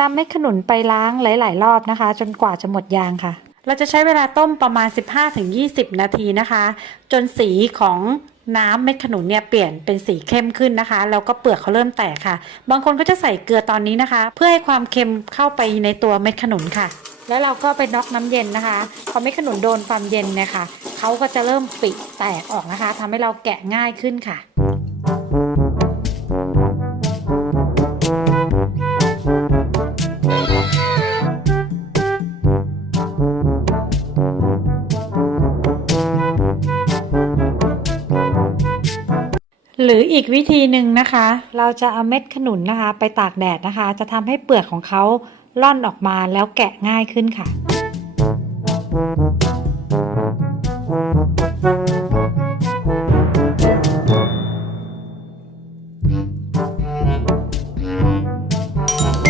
นำเม็ดขนุนไปล้างหลาย ๆ รอบนะคะ จนกว่าจะหมดยางค่ะ เราจะใช้เวลาต้มประมาณ 15-20 นาทีนะคะ จนสีของน้ำเม็ดขนุนเนี่ยเปลี่ยนเป็นสีเข้มขึ้นนะคะ แล้วก็เปลือกเขาเริ่มแตกค่ะ บางคนก็จะใส่เกลือตอนนี้นะคะ เพื่อให้ความเค็มเข้าไปในตัวเม็ดขนุนค่ะ แล้วเราก็ไปน็อกน้ำเย็นนะคะ พอเม็ดขนุนโดนความเย็นเนี่ยค่ะเขาก็จะเริ่มปิแตกออกนะคะทำให้เราแกะง่ายขึ้นค่ะ หรืออีกวิธีหนึ่งนะคะ เราจะเอาเม็ดขนุนนะคะ ไปตากแดดนะคะ จะทำให้เปลือกของเขาล่อนออกมาแล้วแกะง่ายขึ้นค่ะ